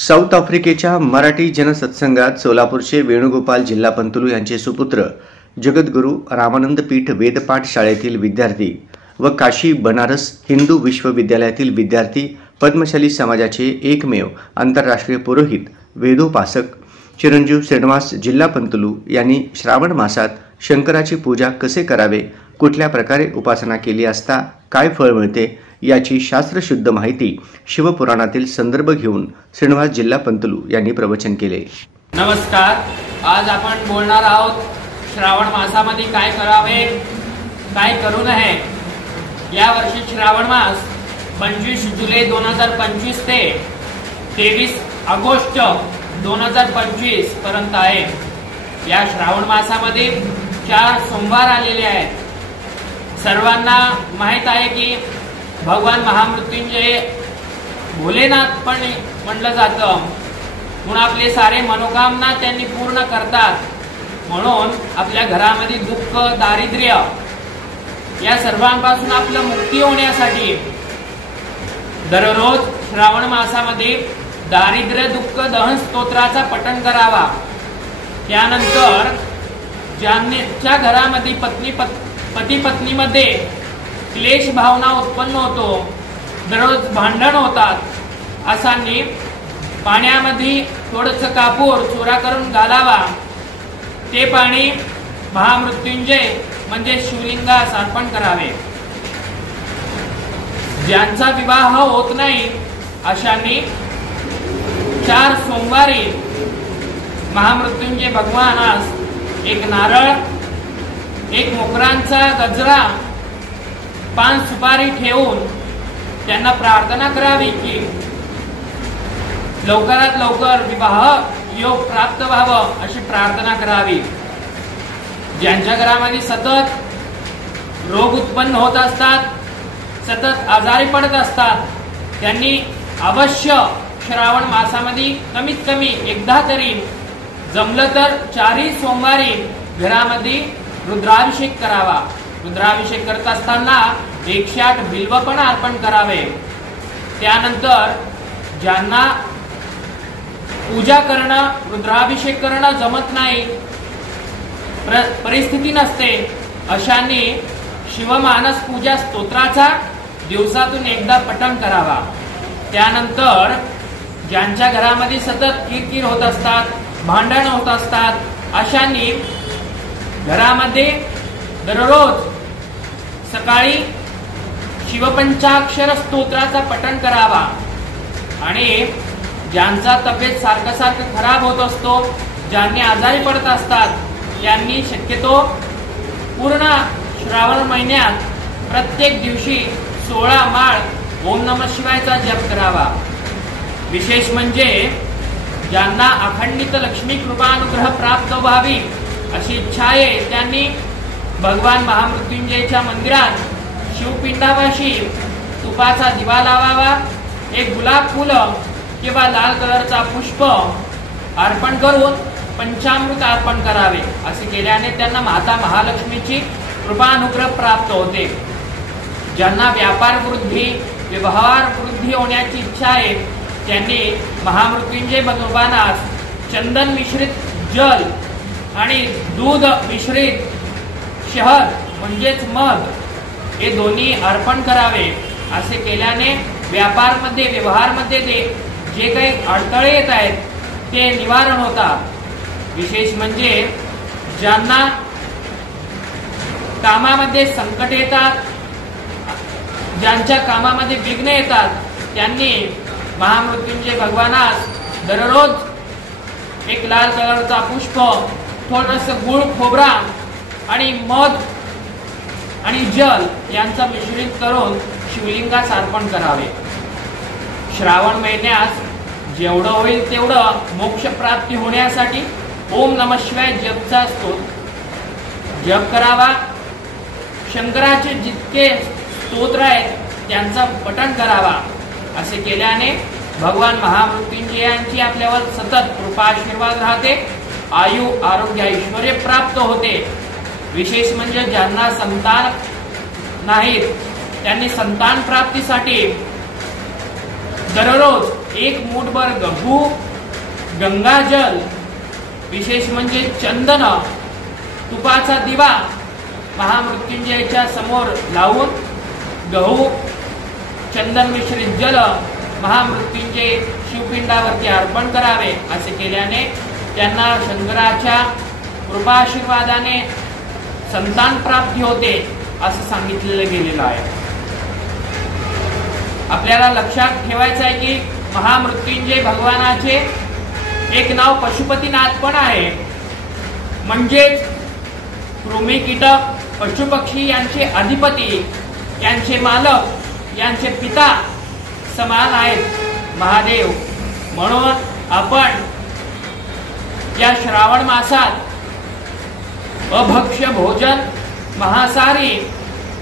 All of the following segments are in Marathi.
साऊथ आफ्रिकेच्या मराठी जनसत्संगात सोलापूरचे वेणुगोपाल जिल्हा पंतलू यांचे सुपुत्र जगद्गुरू रामानंद पीठ वेदपाठ शाळेतील विद्यार्थी व काशी बनारस हिंदू विश्वविद्यालयातील विद्यार्थी पद्मशाली समाजाचे एकमेव आंतरराष्ट्रीय पुरोहित वेदोपासक चिरंजीव श्रीनिवास जिल्हा पंतलू यांनी श्रावण मासात शंकराची पूजा कसे करावे, कुठल्या प्रकारे उपासना केली असता काय फळ मिळते याची शास्त्रशुद्ध माहिती शिवपुराणातील संदर्भ घेऊन श्रीनिवास जिल्हा पंतलू यांनी प्रवचन केले। नमस्कार, आज आपण बोलणार आहोत श्रावण मासामध्ये काय करावे काय करू नये। या वर्षी श्रावण मास 25 जुलै 2025 ते 23 ऑगस्ट 2025 पर्यंत आहे। या श्रावण मासामध्ये 4 सोमवार आलेले आहेत। सर्वांना माहित आहे की भगवान महामृत्युंजय भोलेनाथ पण म्हणलं जातं, म्हणून आपले सारे मनोकामना त्यांनी पूर्ण करतात। म्हणून आपल्या घरामध्ये दुःख दारिद्र्य या सर्वांपासून आपलं मुक्ती होण्यासाठी दररोज श्रावण मासामध्ये दारिद्र्य दुःख दहन स्तोत्राचा पठण करावा। त्यानंतर ज्यांच्या घरामध्ये पती पत्नीमध्ये क्लेश भावना उत्पन्न होतो, दररोज भांडण होतात, अशांनी पाण्यामध्ये थोडंसं कापूर चुरा करून घालावा। ते पाणी महामृत्युंजय म्हणजे शिवलिंगास अर्पण करावे। ज्यांचा विवाह होत नाही अशांनी 4 सोमवारी महामृत्युंजय भगवानास एक नारळ, एक मोगऱ्यांचा गजरा, 5 सुपारी ठेवून त्यांना प्रार्थना करावी की लवकरात लवकर विवाह योग प्राप्त व्हावं अशी प्रार्थना करावी। ज्यांच्या घरामध्ये सतत रोग उत्पन्न होत असतात, सतत आजारी पडत असतात, त्यांनी अवश्य श्रावण मासामध्ये कमीत कमी एकदा तरी जमलं तर 4 सोमवारी घरामध्ये रुद्राभिषेक करावा। रुद्राभिषेक करत असताना 108 बिल्व पण अर्पण करावे। त्यानंतर ज्यांना पूजा करणं रुद्राभिषेक करणं जमत नाही, परिस्थिती नसते, अशांनी शिवमानस पूजा स्तोत्राचा दिवसातून एकदा पठण करावा। त्यानंतर ज्यांच्या घरामध्ये सतत किरकिर होत असतात, भांडण होत असतात, अशांनी घरामध्ये दररोज सकाळी शिवपंचाक्षर स्तोत्राचा पठण करावा। आणि ज्यांचा तब्येत सारखं खराब होत असतो, ज्यांनी आजारी पडत असतात, त्यांनी शक्यतो पूर्ण श्रावण महिन्यात प्रत्येक दिवशी 16 माळ ओम नमः शिवायचा जप करावा। विशेष म्हणजे ज्यांना अखंडित लक्ष्मी कृपानुग्रह प्राप्त व्हावी अशी इच्छा आहे, त्यांनी भगवान महामृत्युंजयच्या मंदिरात शिवपिंडापाशी तुपाचा दिवा लावावा, एक गुलाब फुल किंवा लाल कलरचा पुष्प अर्पण करून पंचामृत अर्पण करावे। असे केल्याने त्यांना माता महालक्ष्मीची कृपानुग्रह प्राप्त होते। ज्यांना व्यापार वृद्धी व्यवहार वृद्धी होण्याची इच्छा आहे, त्यांनी महामृत्युंजय भगवानास चंदन मिश्रित जल आणि दूध मिश्रित शहद म्हणजेच मध हे दोन्ही अर्पण करावे। असे केल्याने व्यापारमध्ये व्यवहारमध्ये जे काही अडथळे येत आहेत ते निवारण होतात। विशेष म्हणजे ज्यांना कामामध्ये संकट येतात, ज्यांच्या कामामध्ये विघ्न येतात, त्यांनी महामृत्युंजय भगवानास दररोज एक लाल कलरचा पुष्प, थोडंसं गुळ खोबरा आणि मध आणि जल यांचं मिश्रित करून शिवलिंगास अर्पण करावे। श्रावण महिन्यात जेवढं होईल तेवढं मोक्ष प्राप्ती होण्यासाठी ओम नमः शिवाय जपचा जप करावा। शंकराचे जितके स्तोत्र आहेत त्यांचा पठण करावा। असे केल्याने भगवान महामृत्युंजयांची आपल्यावर सतत कृपा आशीर्वाद राहते, आयु आरोग्य ऐश्वर्य प्राप्त होते। विशेष म्हणजे ज्यांना संतान नाहीत त्यांनी संतान प्राप्तीसाठी दररोज 1 मूठभर गहू, गंगाजल, विशेष म्हणजे चंदन, तुपाचा दिवा महामृत्युंजयाच्या समोर लावून गहू, चंदन मिश्रित जल महामृत्युंजय शिवपिंडावरती अर्पण करावे. असे केल्याने त्यांना शंकराच्या कृपाशीर्वादाने संतान प्राप्ती होते असं सांगितलेलं गेलेलं आहे. आपल्याला लक्षात ठेवायचं आहे की महामृत्युंजय भगवानाचे एक नाव पशुपतीनाथ पण आहे. म्हणजेच कृमी, कीटक, पशुपक्षी यांचे अधिपती, यांचे मालक, यांचे पिता समान आहेत महादेव. म्हणून आपण या श्रावण मासात अभक्ष्य भोजन, महासारी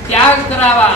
त्याग करावा.